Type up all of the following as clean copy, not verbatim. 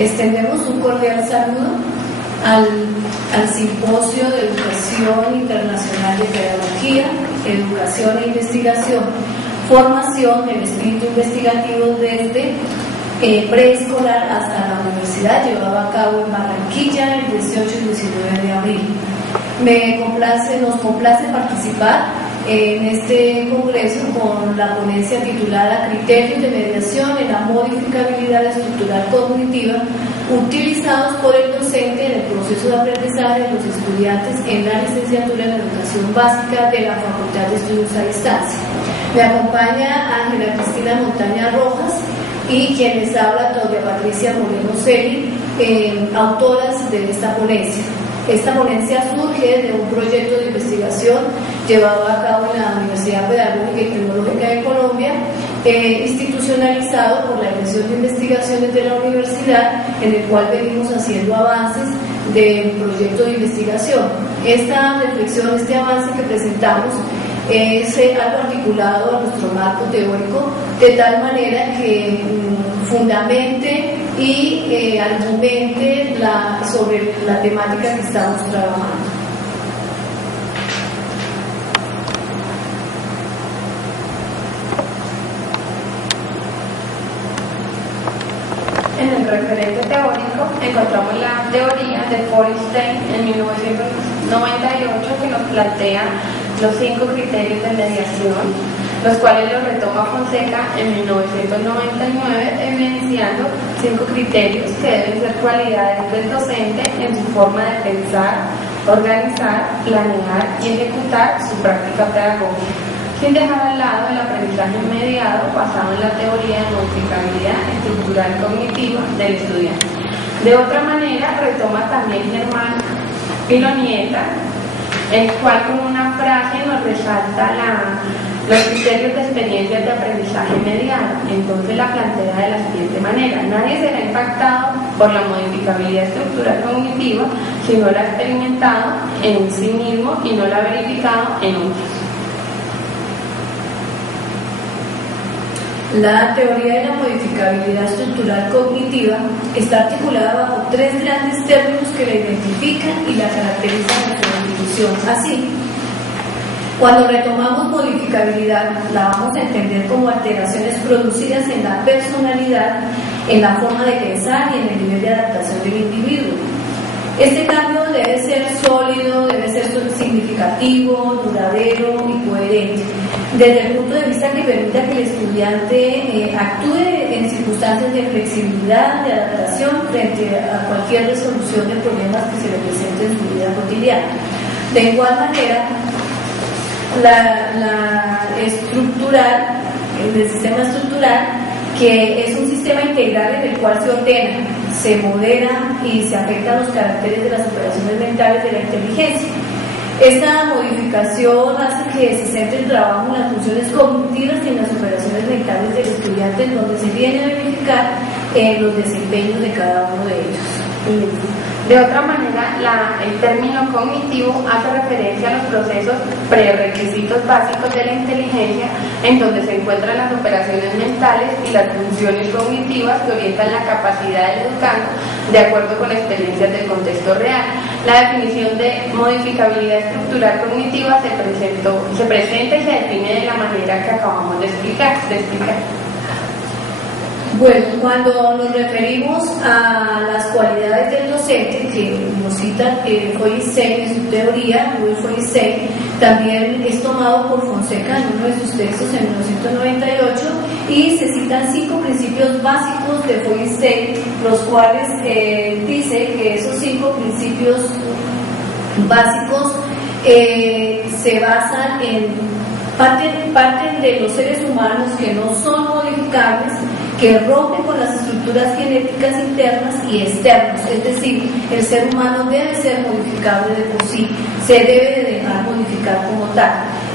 Extendemos un cordial saludo al Simposio de Educación Internacional de Pedagogía, Educación e Investigación, Formación del Espíritu Investigativo desde preescolar hasta la universidad, llevado a cabo en Barranquilla el 18 y 19 de abril. Nos complace participar en este congreso con la ponencia titulada Criterios de mediación en la modificabilidad estructural cognitiva utilizados por el docente en el proceso de aprendizaje de los estudiantes en la licenciatura en Educación Básica de la Facultad de Estudios a Distancia. Me acompaña Ángela Cristina Montaña Rojas y quien les habla, Claudia Patricia Moreno Celi, autoras de esta ponencia. Esta ponencia surge de un proyecto de investigación llevado a cabo en la Universidad Pedagógica y Tecnológica de Colombia, institucionalizado por la Dirección de Investigaciones de la Universidad, en el cual venimos haciendo avances del proyecto de investigación. Esta reflexión, este avance que presentamos, es algo articulado a nuestro marco teórico, de tal manera que fundamente y argumente sobre la temática que estamos trabajando. En el referente teórico encontramos la teoría de Feuerstein en 1998 que nos plantea los 5 criterios de mediación, los cuales los retoma Fonseca en 1999, evidenciando 5 criterios que deben ser cualidades del docente en su forma de pensar, organizar, planear y ejecutar su práctica pedagógica, sin dejar al lado el aprendizaje mediado basado en la teoría de modificabilidad estructural cognitiva del estudiante. De otra manera, retoma también Germán Pilonieta, el cual con una frase nos resalta los criterios de experiencias de aprendizaje mediado. Entonces la plantea de la siguiente manera: nadie será impactado por la modificabilidad estructural cognitiva si no la ha experimentado en sí mismo y no la ha verificado en otros. La teoría de la modificabilidad estructural cognitiva está articulada bajo 3 grandes términos que la identifican y la caracterizan en su definición. Así, cuando retomamos modificabilidad, la vamos a entender como alteraciones producidas en la personalidad, en la forma de pensar y en el nivel de adaptación del individuo. Este cambio debe ser sólido, debe ser significativo, duradero y coherente, desde el punto de vista que permita que el estudiante actúe en circunstancias de flexibilidad, de adaptación frente a cualquier resolución de problemas que se le presenten en su vida cotidiana. De igual manera, la estructural, el sistema estructural, que es un sistema integral en el cual se ordena, se modera y se afectan los caracteres de las operaciones mentales de la inteligencia. Esta modificación hace que se centre el trabajo en las funciones cognitivas y en las operaciones mentales del estudiante, en donde se viene a verificar los desempeños de cada uno de ellos. De otra manera, el término cognitivo hace referencia a los procesos prerequisitos básicos de la inteligencia, en donde se encuentran las operaciones mentales y las funciones cognitivas que orientan la capacidad del educando de acuerdo con experiencias del contexto real. La definición de modificabilidad estructural cognitiva se presenta y se define de la manera que acabamos de explicar. Bueno, cuando nos referimos a las cualidades del docente, que nos cita Feuerstein en su teoría, Feuerstein, también es tomado por Fonseca en uno de sus textos en 1998, y se citan 5 principios básicos de Feuerstein, los cuales dice que esos 5 principios básicos se basan en parten de los seres humanos que no son modificables, que rompen con las estructuras genéticas internas y externas, es decir, el ser humano debe ser modificable de por sí, se debe de dejar modificar como tal.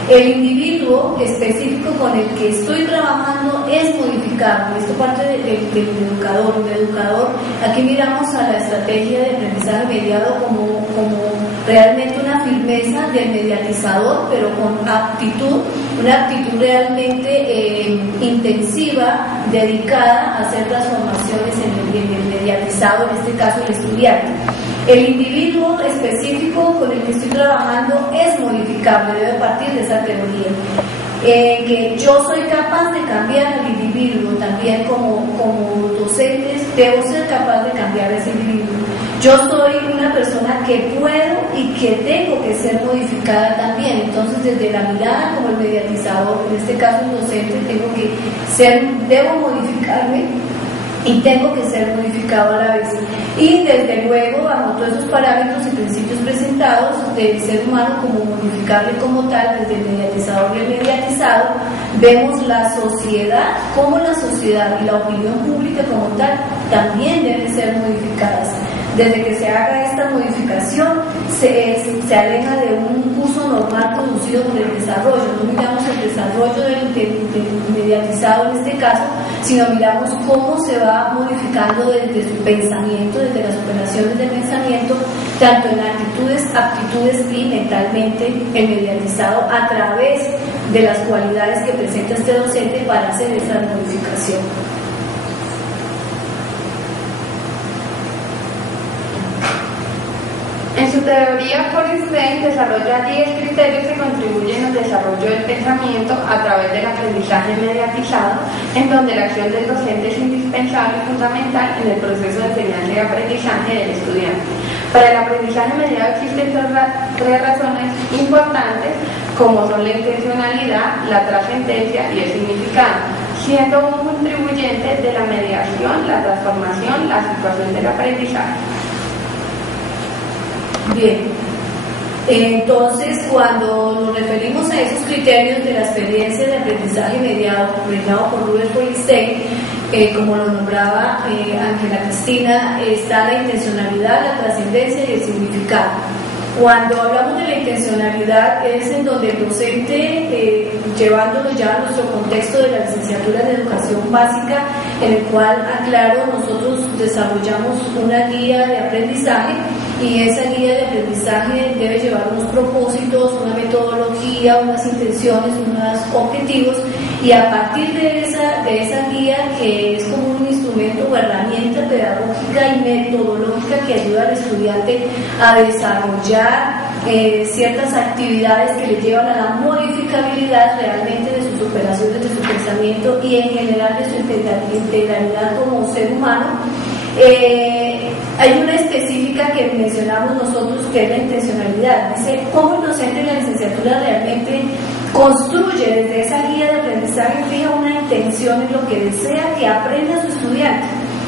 El individuo específico con el que estoy trabajando es modificable. Esto parte del educador. El educador, aquí miramos a la estrategia de aprendizaje mediado como realmente una firmeza del mediatizador, pero con aptitud una actitud realmente intensiva, dedicada a hacer transformaciones en el mediatizado, en este caso el estudiante. El individuo específico con el que estoy trabajando es modificable, debe partir de esa teoría. Que yo soy capaz de cambiar al individuo, también como docentes debo ser capaz de cambiar a ese individuo. Yo soy una persona que puedo y que tengo que ser modificada también. Entonces, desde la mirada como el mediatizador, en este caso el docente, debo modificarme y tengo que ser modificado a la vez. Y desde luego, bajo todos esos parámetros y principios presentados del ser humano como modificable como tal, desde el mediatizador y el mediatizado, vemos la sociedad, como la sociedad y la opinión pública como tal también deben ser modificadas. Desde que se haga esta modificación, se aleja de un uso normal producido por el desarrollo. No miramos el desarrollo del mediatizado en este caso, sino miramos cómo se va modificando desde su pensamiento, desde las operaciones de pensamiento, tanto en actitudes, aptitudes y mentalmente el mediatizado a través de las cualidades que presenta este docente para hacer esa modificación. En su teoría, Forsyth desarrolla 10 criterios que contribuyen al desarrollo del pensamiento a través del aprendizaje mediatizado, en donde la acción del docente es indispensable y fundamental en el proceso de enseñanza y aprendizaje del estudiante. Para el aprendizaje mediado existen tres razones importantes, como son la intencionalidad, la trascendencia y el significado, siendo un contribuyente de la mediación, la transformación, la situación del aprendizaje. Bien, entonces cuando nos referimos a esos criterios de la experiencia de aprendizaje mediado por Rudolf Forsyth, como lo nombraba Ángela Cristina, está la intencionalidad, la trascendencia y el significado. Cuando hablamos de la intencionalidad es en donde el docente, llevándolo ya a nuestro contexto de la licenciatura de educación básica, en el cual, aclaro, nosotros desarrollamos una guía de aprendizaje y esa guía de aprendizaje debe llevar unos propósitos, una metodología, unas intenciones, unos objetivos, y a partir de esa guía, que es como un instrumento o herramienta pedagógica y metodológica que ayuda al estudiante a desarrollar ciertas actividades que le llevan a la modificabilidad realmente de sus operaciones, de su pensamiento y en general de su integralidad como ser humano. Hay una específica que mencionamos nosotros, que es la intencionalidad. Dice cómo el docente en la licenciatura realmente construye desde esa guía de aprendizaje, fija una intención en lo que desea que aprenda su estudiante,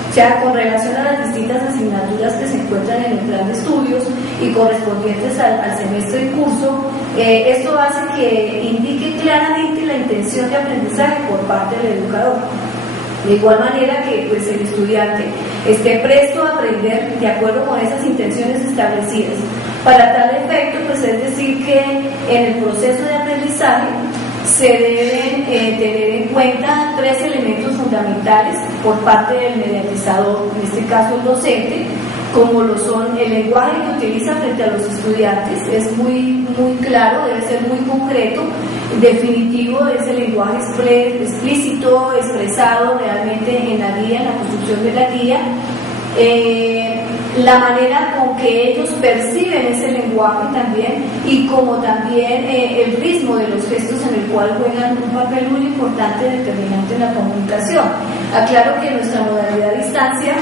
o sea, con relación a las distintas asignaturas que se encuentran en el plan de estudios y correspondientes al semestre en curso. Esto hace que indique claramente la intención de aprendizaje por parte del educador. De igual manera que pues, el estudiante esté presto a aprender de acuerdo con esas intenciones establecidas. Para tal efecto, pues es decir que en el proceso de aprendizaje se deben tener en cuenta tres elementos fundamentales por parte del mediatizador, en este caso el docente, como lo son el lenguaje que utiliza frente a los estudiantes, es muy claro, debe ser muy concreto, definitivo, es el lenguaje explícito, expresado realmente en la guía, en la construcción de la guía, la manera con que ellos perciben ese lenguaje también, y como también el ritmo de los gestos en el cual juegan un papel muy importante determinante en la comunicación. Aclaro que en nuestra modalidad a distancia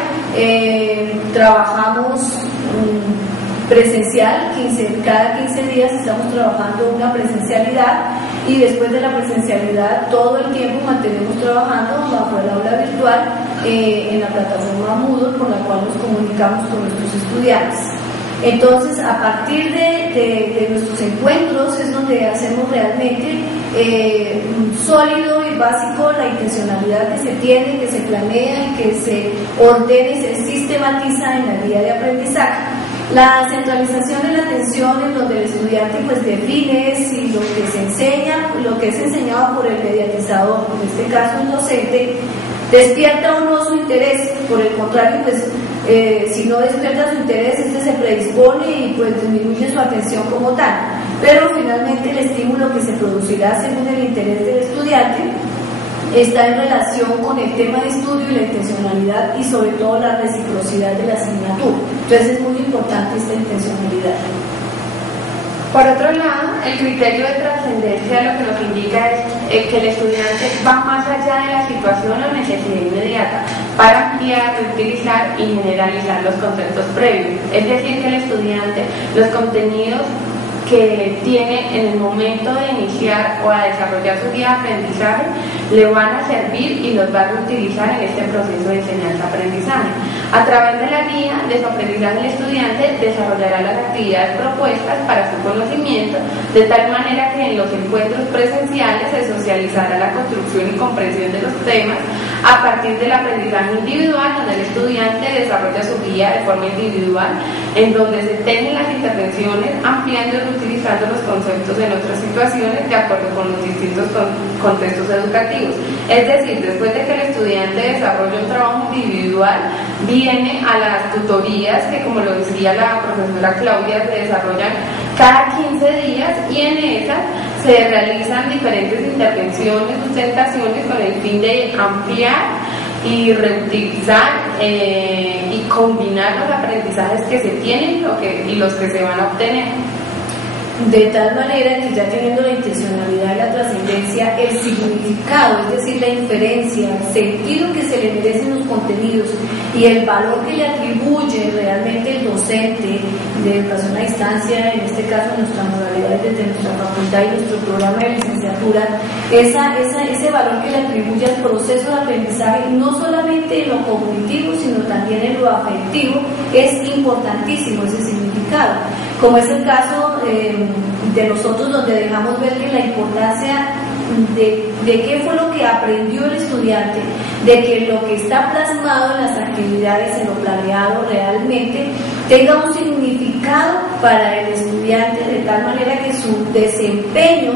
trabajamos presencial, cada 15 días estamos trabajando una presencialidad, y después de la presencialidad todo el tiempo mantenemos trabajando bajo el aula virtual en la plataforma Moodle, por la cual nos comunicamos con nuestros estudiantes. Entonces, a partir de nuestros encuentros es donde hacemos realmente sólido y básico la intencionalidad que se tiene, que se planea y que se ordena y se sistematiza en la guía de aprendizaje. La centralización de la atención, en donde el estudiante pues define si lo que se enseña, lo que es enseñado por el mediatizador, en este caso el docente, despierta o no su interés. Por el contrario, pues si no despierta su interés, este se predispone y pues disminuye su atención como tal. pero finalmente el estímulo que se producirá según el interés del estudiante está en relación con el tema de estudio y la intencionalidad y sobre todo la reciprocidad de la asignatura. Entonces es muy importante esta intencionalidad. Por otro lado, el criterio de trascendencia lo que nos indica es que el estudiante va más allá de la situación o necesidad inmediata para ampliar, reutilizar y generalizar los conceptos previos. Es decir, que el estudiante, los contenidos que tiene en el momento de iniciar o a desarrollar su guía de aprendizaje le van a servir y los va a reutilizar en este proceso de enseñanza-aprendizaje. A través de la guía de su aprendizaje, el estudiante desarrollará las actividades propuestas para su conocimiento, de tal manera que en los encuentros presenciales se socializará la construcción y comprensión de los temas a partir del aprendizaje individual, donde el estudiante desarrolla su guía de forma individual, en donde se tienen las intervenciones ampliando y reutilizando los conceptos en otras situaciones de acuerdo con los distintos contextos educativos. Es decir, después de que el estudiante desarrolla un trabajo individual, viene a las tutorías que, como lo decía la profesora Claudia, se desarrollan cada 15 días y en esas se realizan diferentes intervenciones, sustentaciones con el fin de ampliar y reutilizar y combinar los aprendizajes que se tienen y los que se van a obtener. De tal manera que ya teniendo la intencionalidad y la trascendencia, el significado, es decir, la inferencia, el sentido que se le merecen los contenidos y el valor que le atribuye realmente el docente de educación a distancia, en este caso nuestra modalidad desde nuestra facultad y nuestro programa de licenciatura, ese valor que le atribuye al proceso de aprendizaje, no solamente en lo cognitivo, sino también en lo afectivo, es importantísimo ese significado. Como es el caso de nosotros, donde dejamos ver que la importancia de qué fue lo que aprendió el estudiante, de que lo que está plasmado en las actividades, en lo planeado realmente, tenga un significado para el estudiante, de tal manera que su desempeño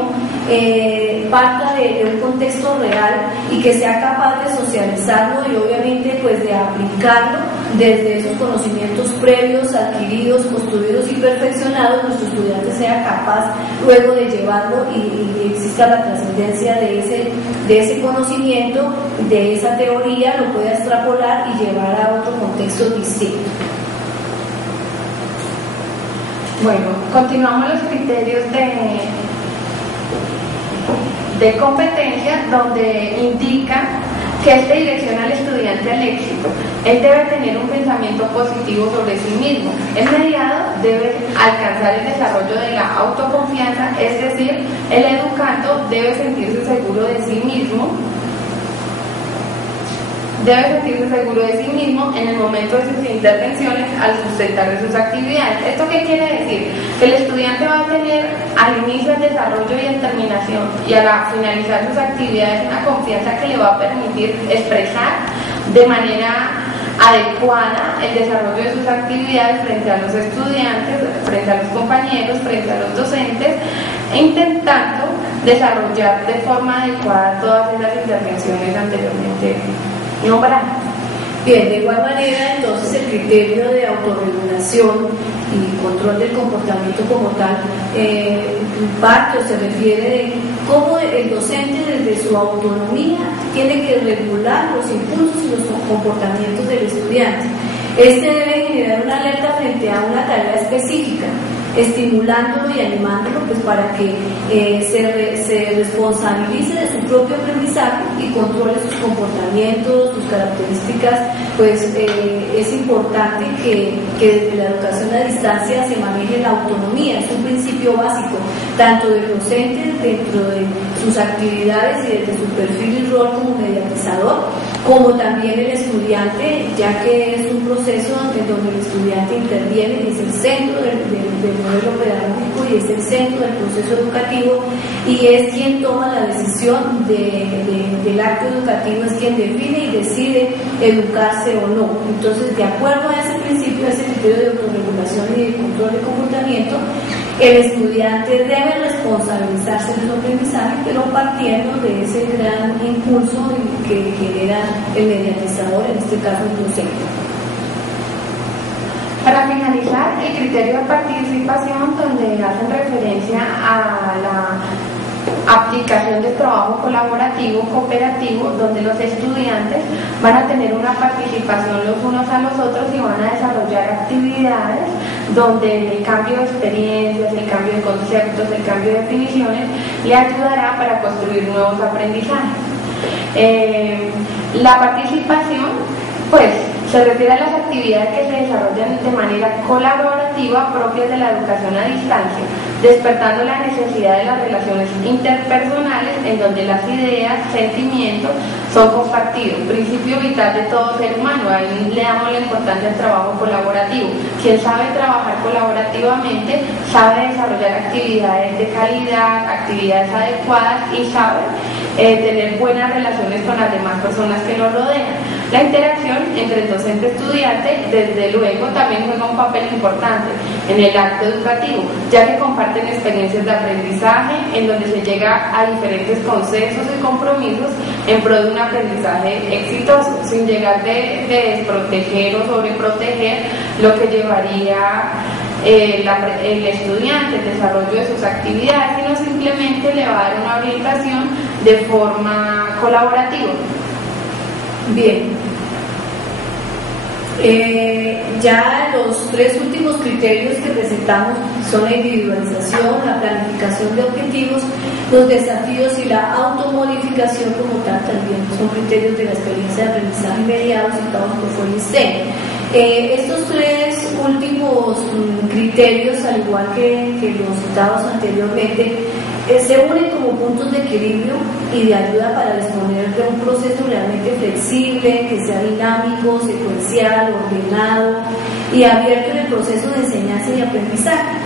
parta de un contexto real y que sea capaz de socializarlo y obviamente pues de aplicarlo desde esos conocimientos previos, adquiridos, construidos y perfeccionados. Nuestro estudiante sea capaz luego de llevarlo y exista la trascendencia de ese conocimiento, de esa teoría, lo pueda extrapolar y llevar a otro contexto distinto. Bueno, continuamos los criterios de competencia, donde indica que este direcciona al estudiante al éxito. Él debe tener un pensamiento positivo sobre sí mismo. El mediado debe alcanzar el desarrollo de la autoconfianza, es decir, el educando debe sentirse seguro de sí mismo. Debe sentirse seguro de sí mismo en el momento de sus intervenciones al sustentar de sus actividades. ¿Esto qué quiere decir? Que el estudiante va a tener al inicio el desarrollo y el terminación y a la finalizar sus actividades una confianza que le va a permitir expresar de manera adecuada el desarrollo de sus actividades frente a los estudiantes, frente a los compañeros, frente a los docentes, intentando desarrollar de forma adecuada todas esas intervenciones anteriormente nombradas. Bien, de igual manera, entonces el criterio de autorregulación y control del comportamiento como tal parte o se refiere de cómo el docente desde su autonomía tiene que regular los impulsos y los comportamientos del estudiante. Este debe generar una alerta frente a una tarea específica, estimulándolo y animándolo pues para que se responsabilice de su propio aprendizaje y controle sus comportamientos, sus características. Pues es importante que desde la educación a distancia se maneje la autonomía, es un principio básico tanto del docente dentro de sus actividades y desde su perfil y rol como mediatizador, como también el estudiante, ya que es un proceso en donde el estudiante interviene y es el centro del modelo pedagógico y es el centro del proceso educativo y es quien toma la decisión del acto educativo, es quien define y decide educarse o no. Entonces, de acuerdo a ese principio, a ese criterio de autorregulación y de control de comportamiento, el estudiante debe responsabilizarse de su aprendizaje, pero partiendo de ese gran impulso que genera el mediatizador, en este caso el docente. Para finalizar, el criterio de participación, donde hacen referencia a la aplicación de trabajo colaborativo, cooperativo, donde los estudiantes van a tener una participación los unos a los otros y van a desarrollar actividades donde el cambio de experiencias, el cambio de conceptos, el cambio de definiciones le ayudará para construir nuevos aprendizajes. La participación, pues, se refiere a las actividades que se desarrollan de manera colaborativa propias de la educación a distancia, despertando la necesidad de las relaciones interpersonales en donde las ideas, sentimientos son compartidos, principio vital de todo ser humano. Ahí le damos la importancia al trabajo colaborativo. Quien sabe trabajar colaborativamente sabe desarrollar actividades de calidad, actividades adecuadas y sabe tener buenas relaciones con las demás personas que lo rodean. La interacción entre el docente y estudiante, desde luego, también juega un papel importante en el acto educativo, ya que comparten experiencias de aprendizaje en donde se llega a diferentes consensos y compromisos en pro de un aprendizaje exitoso, sin llegar de desproteger o sobreproteger lo que llevaría el estudiante, el desarrollo de sus actividades, sino simplemente le va a dar una orientación de forma colaborativa. Bien, ya los tres últimos criterios que presentamos son la individualización, la planificación de objetivos, los desafíos y la automodificación como tal también son criterios de la experiencia de aprendizaje mediados citados por Forenstein. Estos tres últimos criterios, al igual que los citados anteriormente, se unen como puntos de equilibrio y de ayuda para disponer de un proceso realmente flexible, que sea dinámico, secuencial, ordenado y abierto en el proceso de enseñanza y aprendizaje.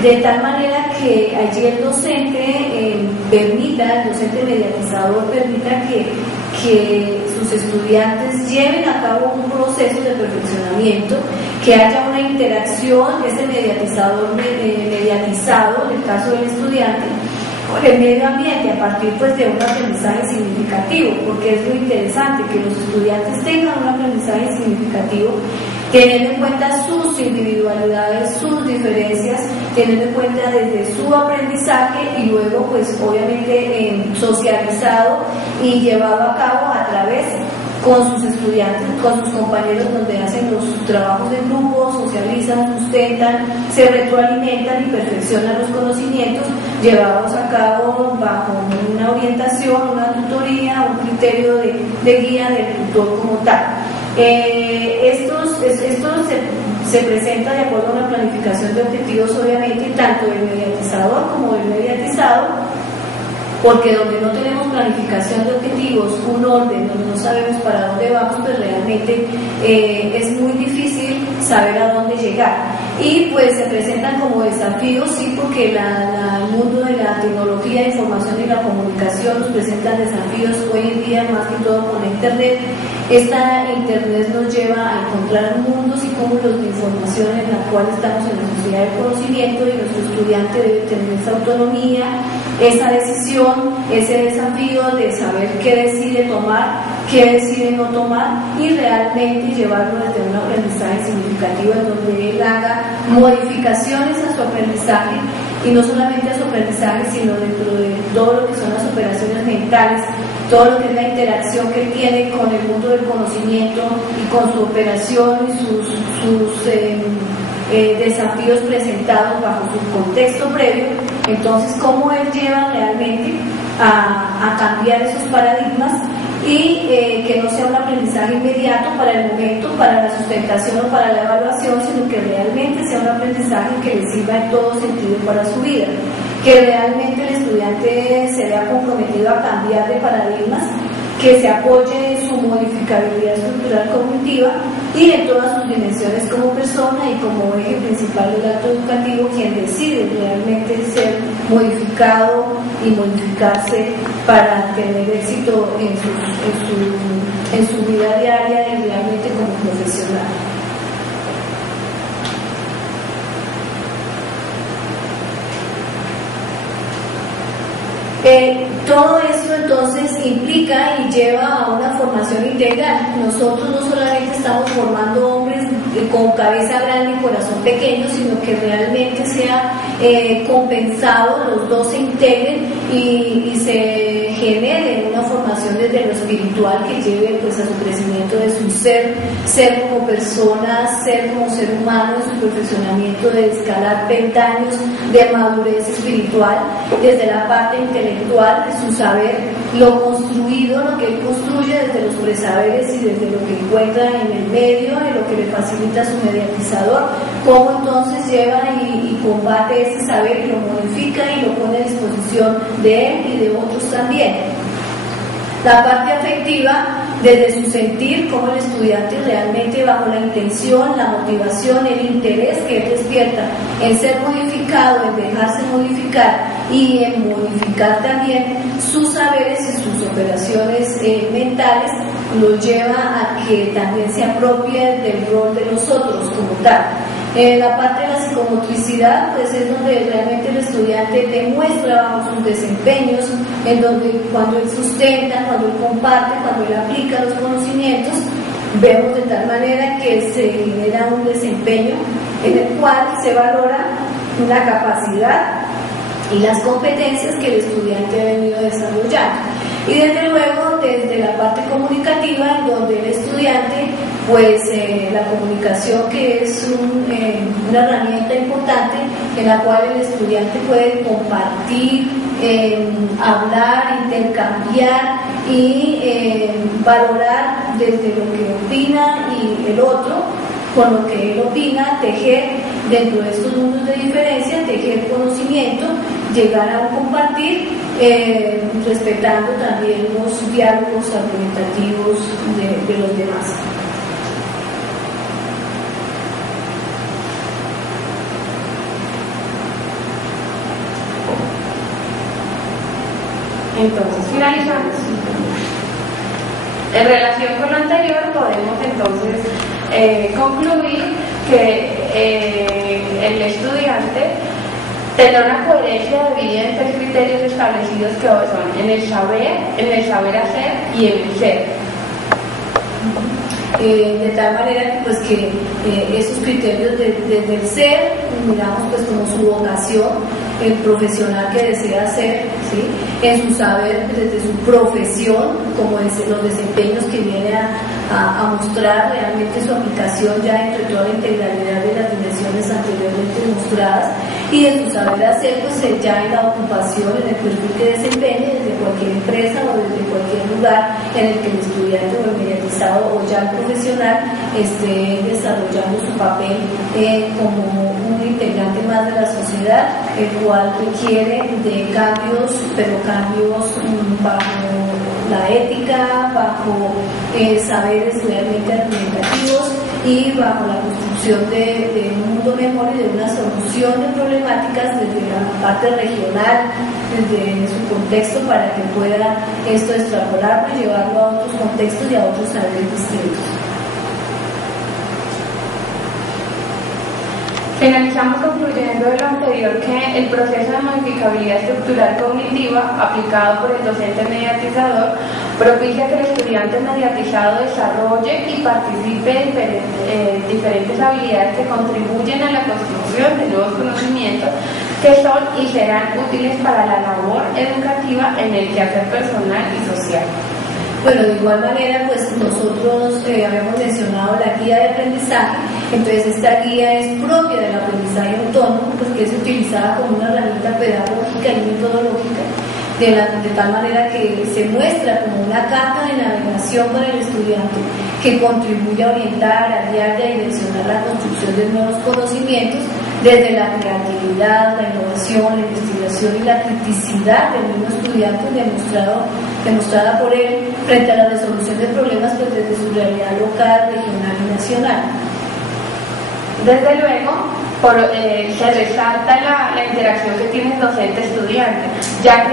De tal manera que allí el docente el docente mediatizador permita que sus estudiantes lleven a cabo un proceso de perfeccionamiento, que haya una interacción, ese mediatizador mediatizado, en el caso del estudiante, con el medio ambiente, a partir pues de un aprendizaje significativo, porque es muy interesante que los estudiantes tengan un aprendizaje significativo, teniendo en cuenta sus individualidades, sus diferencias, teniendo en cuenta desde su aprendizaje y luego pues obviamente socializado y llevado a cabo a través con sus estudiantes, con sus compañeros, donde hacen los trabajos de grupo, socializan, sustentan, se retroalimentan y perfeccionan los conocimientos llevados a cabo bajo una orientación, una tutoría, un criterio de guía del tutor como tal. Esto se presenta de acuerdo a una planificación de objetivos, obviamente, tanto del mediatizador como del mediatizado, porque donde no tenemos planificación de objetivos, un orden, donde no sabemos para dónde vamos, pues realmente es muy difícil saber a dónde llegar. Y pues se presentan como desafíos, sí, porque el mundo de la tecnología, información y la comunicación nos presentan desafíos hoy en día, más que todo con Internet. Esta Internet nos lleva a encontrar mundos y cúmulos de información en la cual estamos en la sociedad del conocimiento, y nuestro estudiante debe tener esa autonomía, esa decisión, ese desafío de saber qué decide tomar, qué decide no tomar, y realmente llevarlo desde un aprendizaje significativo en donde él haga modificaciones a su aprendizaje, y no solamente a su aprendizaje, sino dentro de todo lo que son las operaciones mentales, todo lo que es la interacción que él tiene con el mundo del conocimiento y con su operación y sus desafíos presentados bajo su contexto previo. Entonces, cómo él lleva realmente a cambiar esos paradigmas y que no sea un aprendizaje inmediato para el momento, para la sustentación o para la evaluación, sino que realmente sea un aprendizaje que le sirva en todo sentido para su vida, que realmente el estudiante se vea comprometido a cambiar de paradigmas, que se apoye en su modificabilidad estructural cognitiva y en todas sus dimensiones como persona y como eje principal del acto educativo, quien decide realmente ser modificado y modificarse para tener éxito en su vida diaria y realmente como profesional. Todo esto entonces implica modifica y lleva a una formación integral. Nosotros no solamente estamos formando hombres con cabeza grande y corazón pequeño, sino que realmente sea compensado, los dos se integren y se genere una formación desde lo espiritual que lleve pues a su crecimiento de su ser como persona, ser como ser humano, en su perfeccionamiento de escalar peldaños de madurez espiritual, desde la parte intelectual de su saber, lo construido, lo que él construye desde los presaberes y desde lo que encuentra en el medio, en lo que le facilita su mediatizador, cómo entonces lleva y combate ese saber y lo modifica y lo pone a disposición de él y de otros también. La parte afectiva, desde su sentir, cómo el estudiante realmente bajo la intención, la motivación, el interés que él despierta en ser modificado, en dejarse modificar y en modificar también sus saberes y sus operaciones mentales, lo lleva a que también se apropie del rol de los otros como tal. La parte de la psicomotricidad pues es donde realmente el estudiante demuestra bajo sus desempeños, en donde cuando él sustenta, cuando él comparte, cuando él aplica los conocimientos, vemos de tal manera que se genera un desempeño en el cual se valora una capacidad y las competencias que el estudiante ha venido desarrollando. Y desde luego desde la parte comunicativa, en donde el estudiante pues la comunicación, que es una herramienta importante en la cual el estudiante puede compartir, hablar, intercambiar y valorar desde lo que opina y el otro con lo que él opina, tejer dentro de estos mundos de diferencia, tejer conocimiento, llegar a un compartir, respetando también los diálogos argumentativos de los demás. Entonces, finalizamos. En relación con lo anterior, podemos entonces concluir que el estudiante tendrá una coherencia de vida en tres criterios establecidos que son en el saber hacer y en el ser. De tal manera pues que esos criterios desde el ser, miramos pues como su vocación, el profesional que desea ser, ¿sí? En su saber desde su profesión, como los desempeños que viene a mostrar realmente su aplicación ya entre toda la integralidad de las dimensiones anteriormente mostradas, y en su saber hacer pues ya en la ocupación, en el perfil que desempeñe desde cualquier empresa o desde cualquier lugar en el que el estudiante o el mediatizado o ya el profesional esté desarrollando su papel como un integrante más de la sociedad, el cual requiere de cambios, pero cambios bajo la ética, bajo saberes realmente argumentativos y bajo la construcción de un mundo mejor y de una solución de problemáticas desde la parte regional, desde su contexto, para que pueda esto extrapolarlo y llevarlo a otros contextos y a otros saberes distintos. Finalizamos concluyendo de lo anterior que el proceso de modificabilidad estructural cognitiva aplicado por el docente mediatizador propicia que el estudiante mediatizado desarrolle y participe en diferentes habilidades que contribuyen a la construcción de nuevos conocimientos que son y serán útiles para la labor educativa en el quehacer personal y social. Bueno, de igual manera, pues nosotros habíamos mencionado la guía de aprendizaje. Entonces esta guía es propia del aprendizaje autónomo, pues que es utilizada como una herramienta pedagógica y metodológica, de tal manera que se muestra como una carta de navegación para el estudiante que contribuye a orientar, a guiar y a direccionar la construcción de nuevos conocimientos desde la creatividad, la innovación, la investigación y la criticidad del mismo estudiante demostrada por él frente a la resolución de problemas pues desde su realidad local, regional y nacional. Desde luego, se resalta la interacción que tiene el docente-estudiante, ya que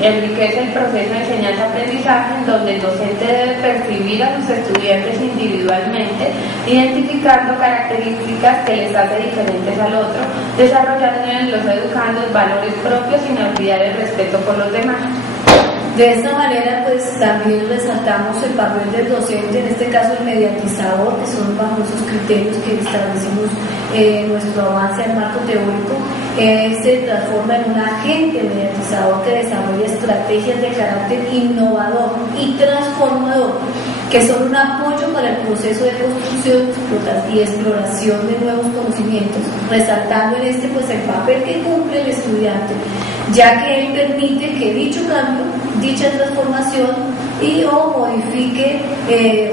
enriquece el proceso de enseñanza-aprendizaje, en donde el docente debe percibir a sus estudiantes individualmente, identificando características que les hace diferentes al otro, desarrollando en los educandos valores propios sin olvidar el respeto por los demás. De esta manera, pues también resaltamos el papel del docente, en este caso el mediatizador, que son bajo esos criterios que establecimos nuestro avance al marco teórico. Se transforma en un agente mediatizador que desarrolla estrategias de carácter innovador y transformador, que son un apoyo para el proceso de construcción y exploración de nuevos conocimientos, resaltando en este pues el papel que cumple el estudiante, ya que él permite que dicho cambio, dicha transformación o modifique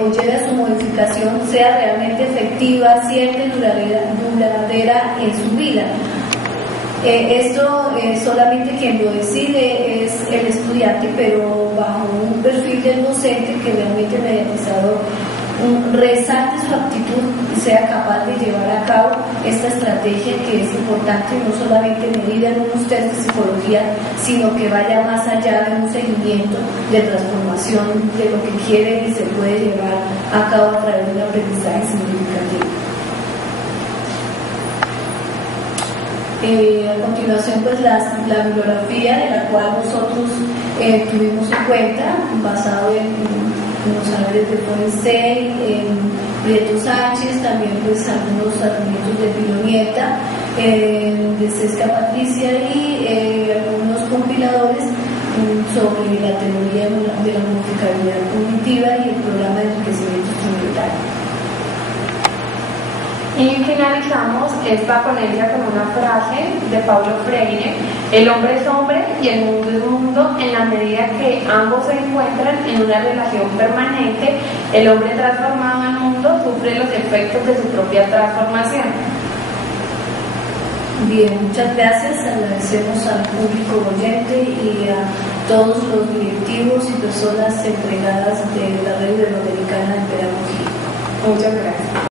o lleve a su modificación sea realmente efectiva, cierta y duradera en su vida. Esto solamente quien lo decide es el estudiante, pero bajo un perfil del docente que realmente el mediatizador resalte su actitud y sea capaz de llevar a cabo esta estrategia que es importante, no solamente medida en unos test de psicología, sino que vaya más allá de un seguimiento de transformación de lo que quiere y se puede llevar a cabo a través de un aprendizaje significativo. A continuación, pues la bibliografía de la cual nosotros tuvimos en cuenta, basado en los saberes de Forenstein, en Prieto Sánchez, también pues algunos argumentos de Pilonieta, de Sesca Patricia y algunos compiladores sobre la teoría de la modificabilidad cognitiva y el programa de enriquecimiento instrumental. Y finalizamos esta ponencia con una frase de Paulo Freire: el hombre es hombre y el mundo es mundo en la medida que ambos se encuentran en una relación permanente. El hombre transformado en mundo sufre los efectos de su propia transformación. Bien, muchas gracias. Agradecemos al público oyente y a todos los directivos y personas encargadas de la Red Iberoamericana de Pedagogía. Muchas gracias.